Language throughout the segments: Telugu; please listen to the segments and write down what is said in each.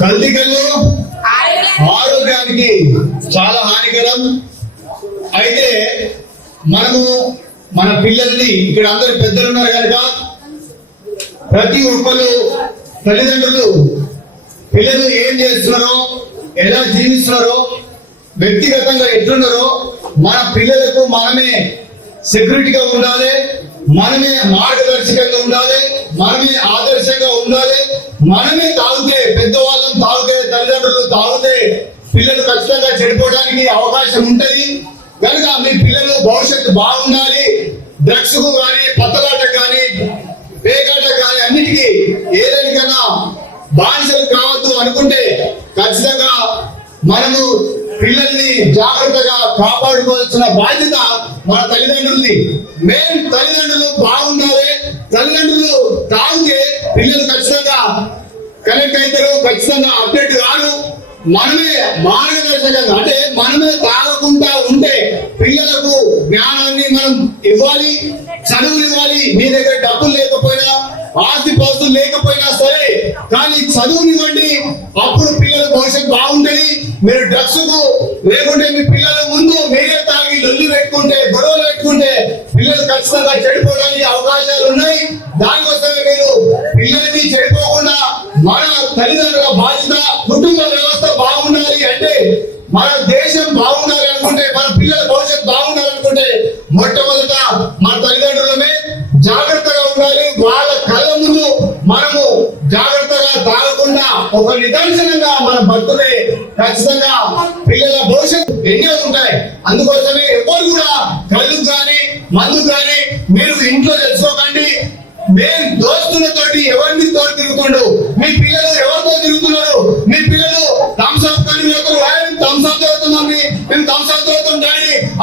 కల్తీ కళ్ళు ఆరోగ్యానికి చాలా హానికరం. అయితే మనము మన పిల్లల్ని ఇక్కడ అందరు పెద్దలు ఉన్నారు కనుక ప్రతి ఒక్కరు తల్లిదండ్రులు పిల్లలు ఏం చేస్తున్నారో ఎలా జీవిస్తున్నారో వ్యక్తిగతంగా ఎట్లున్నారో మన పిల్లలకు మనమే సెక్యూరిటీగా ఉండాలి మనమే మార్గదర్శకంగా ఉండాలి మనమే ఆదర్శంగా ఉండాలి మనమే తాగితే పెద్దవాళ్ళం తాగితే తల్లిదండ్రులు తాగితే పిల్లలు ఖచ్చితంగా చెడిపోవడానికి అవకాశం ఉంటది. కనుక మీ పిల్లలు భవిష్యత్తు బాగుండాలి. డ్రగ్స్కు కానీ పత్తలాట కానీ పేకాట కానీ అన్నిటికీ ఏదైనా బానిసలు కావద్దు అనుకుంటే ఖచ్చితంగా మనము పిల్లల్ని జాగ్రత్తగా కాపాడుకోవాల్సిన బాధ్యత మన తల్లిదండ్రులది మేం తల్లిదండ్రులు బాగుండాలి తల్లిదండ్రులు తాగితే పిల్లలు ఖచ్చితంగా కనెక్ట్ అవుతారు ఖచ్చితంగా అప్డేట్ కాదు. మనమే మార్గదర్శకంగా అంటే మనమే తాగకుండా ఉంటే పిల్లలకు జ్ఞానాన్ని మనం ఇవ్వాలి చదువులు ఇవ్వాలి మీ దగ్గర డబ్బులు లేకపోయినా ఆస్తి పాస్తులు లేకపోయినా సరే కానీ చదువునివ్వండి అప్పుడు పిల్లల భవిష్యత్తు బాగుంటుంది. మీరు డ్రగ్స్కు లేకుంటే మీ పిల్లలు ఖచ్చితంగా చెడిపోవడానికి అవకాశాలు ఉన్నాయి. దానికోసమే మీరు పిల్లల్ని చెడిపోకుండా మన తల్లిదండ్రుల బాధ్యత కుటుంబ వ్యవస్థ బాగుండాలి అంటే మన దేశం బాగుండాలి అనుకుంటే మన పిల్లల భవిష్యత్తు బాగుండాలి అనుకుంటే మొట్టమొదట మన తల్లిదండ్రులమే జాగ్రత్తగా ఉండాలి. వాళ్ళ కళ్ళ ముందు మనము జాగ్రత్తగా తాగకుండా ఒక నిదర్శనంగా మన భక్తులే ఖచ్చితంగా పిల్లల భవిష్యత్తు ఎన్నో ఉంటాయి. అందుకోసమే ఎవరు కూడా కళ్ళు కానీ మందు కానీ మీరు ఇంట్లో తెలుసుకోకండి. మేము దోస్తులతోటి ఎవరిని తోటి తిరుగుతుండు? మీ పిల్లలు ఎవరితో తిరుగుతున్నారు? మీ పిల్లలు థమ్స్అప్ కానీ ఒకరు థమ్స్అప్ చదువుతున్నాం మేము థమ్స్అప్ చదువుతాం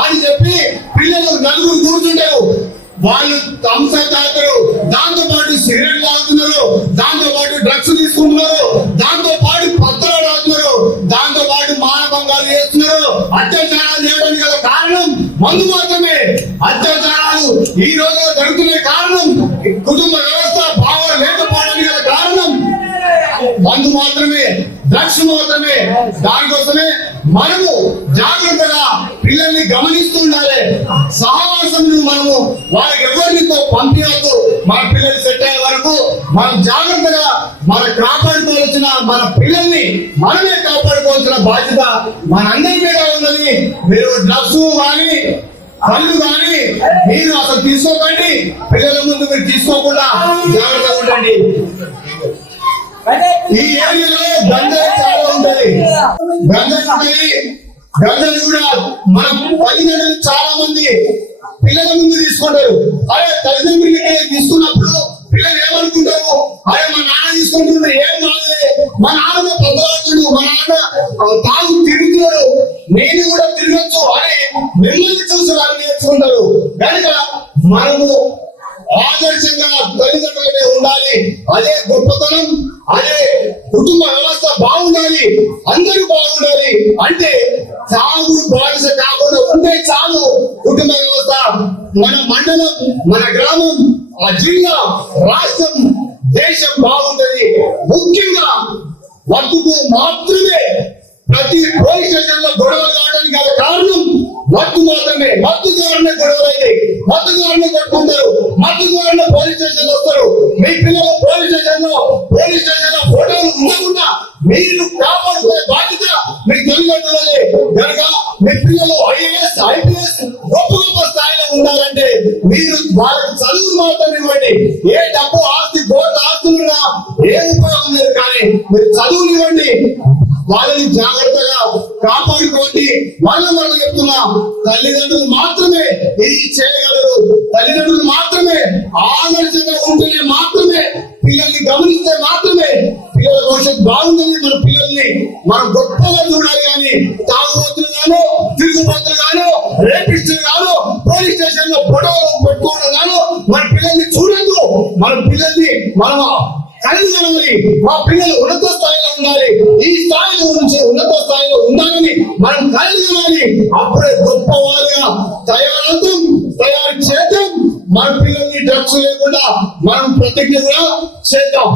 అని చెప్పి పిల్లలు నలుగురు కూర్చుంటారు. వాళ్ళు థమ్స్అప్ తాగుతారు దాంతో పాటు సిగరెట్ తాగుతున్నారు. దాంతో పాటు డ్రగ్స్ తీసుకుంటున్నారు. దాంతో అత్యాచారాలు చేయడానికి గల కారణం మందు మాత్రమే. అత్యాచారాలు ఈ రోజు జరుగుతున్న కారణం కుటుంబ వ్యవస్థ బాగా లేకపోవడానికి గల కారణం. మందు మాత్రమే డ్రగ్స్ మాత్రమే. దానికోసమే మనము జాగ్రత్తగా పిల్లల్ని గమనిస్తూ ఉండాలి. సహవాసం మనము వారికి ఎవరితో పంపించవద్దు మన పిల్లలు సెట్ అయ్యే వరకు మనం జాగ్రత్తగా మన కాపాడుకోవాల్సిన మన పిల్లల్ని మనమే తీసుకోవాల్సిన బాధ్యత మనందరి మీద ఉందని మీరు డ్రగ్స్ కానీ పళ్ళు కానీ మీరు అసలు తీసుకోకండి. పిల్లల ముందు మీరు తీసుకోకుండా జాగ్రత్తగా ఉండండి. ఈ ఏరియాలో గంజాయి చాలా ఉంటది. గంజాయి ఉంటాయి గంజాయి కూడా మన తల్లిదండ్రులు చాలా మంది పిల్లల ముందు తీసుకుంటారు. అదే తల్లిదండ్రులకి తీసుకున్నప్పుడు పిల్లలు ఏమనుకుంటారు? అరే మా నాన్న తీసుకుంటున్నారు ఏం కాదు మా నాన్న పెద్దవాళ్ళు పెద్దవాడుతుడు మా నాన్న తాగు తిరుగుతున్నాడు నేను కూడా తిరగచ్చు. అని మిమ్మల్ని చూసి వాళ్ళు నేర్చుకుంటారు. కనుక మనము ఆదర్శంగా తల్లిదండ్రులనే ఉండాలి. అదే గొప్పతనం అదే కుటుంబ వ్యవస్థ బాగుండాలి. అందరూ బాగుండాలి. అంటే చాలు బానిస కాకుండా ఉంటే చాలు కుటుంబ వ్యవస్థ. మన మండలం మన గ్రామం ఆ జిల్లా రాష్ట్రం దేశం బాగుంటది. ముఖ్యంగా వద్దుకు మాత్రమే ప్రతి పోలీస్ స్టేషన్లో గొడవలు కావడానికి గల కారణం మత్తు మాత్రమే. మత్తు ద్వారానే గొడవలు అయితే మత్తు ద్వారానే కొట్టుకుంటారు. మత్తు ద్వారానే పోలీస్ స్టేషన్ వస్తారు. మీ పిల్లలు పోలీస్ స్టేషన్లో పోలీస్ స్టేషన్లో ఫోటోలు ఉండకుండా మీరు కాపాడుకునే బాధ్యత మీ తల్లిదండ్రులే కనుక మీ పిల్లలు ఐఏఎస్ ఐపీఎస్ గొప్ప గొప్ప స్థాయిలో ఉండాలంటే మీరు వాళ్ళకి చదువులు మాత్రం ఇవ్వండి. ఏ డబ్బు ఆస్తి కోట్ల ఆస్తులున్నా ఏ ఉపయోగం లేదు కానీ మీరు చదువులు ఇవ్వండి. వాళ్ళని జాగ్రత్తగా కాపాడుకోండి. మళ్ళీ మనం చెప్తున్నా తల్లిదండ్రులు మాత్రమే ఇది చేయగలరు. తల్లిదండ్రులు మాత్రమే ఆదర్శంగా ఉంటేనే మాత్రమే పిల్లల్ని గమనిస్తే మాత్రమే పిల్లల భవిష్యత్తు బాగుంటుంది. మన పిల్లల్ని మనం గొప్పగా చూడాలి కానీ తాగుబోతులు గాను గాను గాను పోలీస్ స్టేషన్లో ఫోటో పెట్టుకోవడం గాను మన పిల్లల్ని చూడద్దు. మన పిల్లల్ని మనం కలిగి మా పిల్లలు ఉన్నత స్థాయిలో ఉండాలి. ఈ స్థాయిలో నుంచి ఉన్నత స్థాయిలో ఉండాలని మనం కలిగి అప్పుడే గొప్ప వారుగా తయారవుతాం తయారు చేద్దాం. మన పిల్లల్ని డ్రగ్స్ లేకుండా మనం ప్రతిజ్ఞ కూడా చేద్దాం.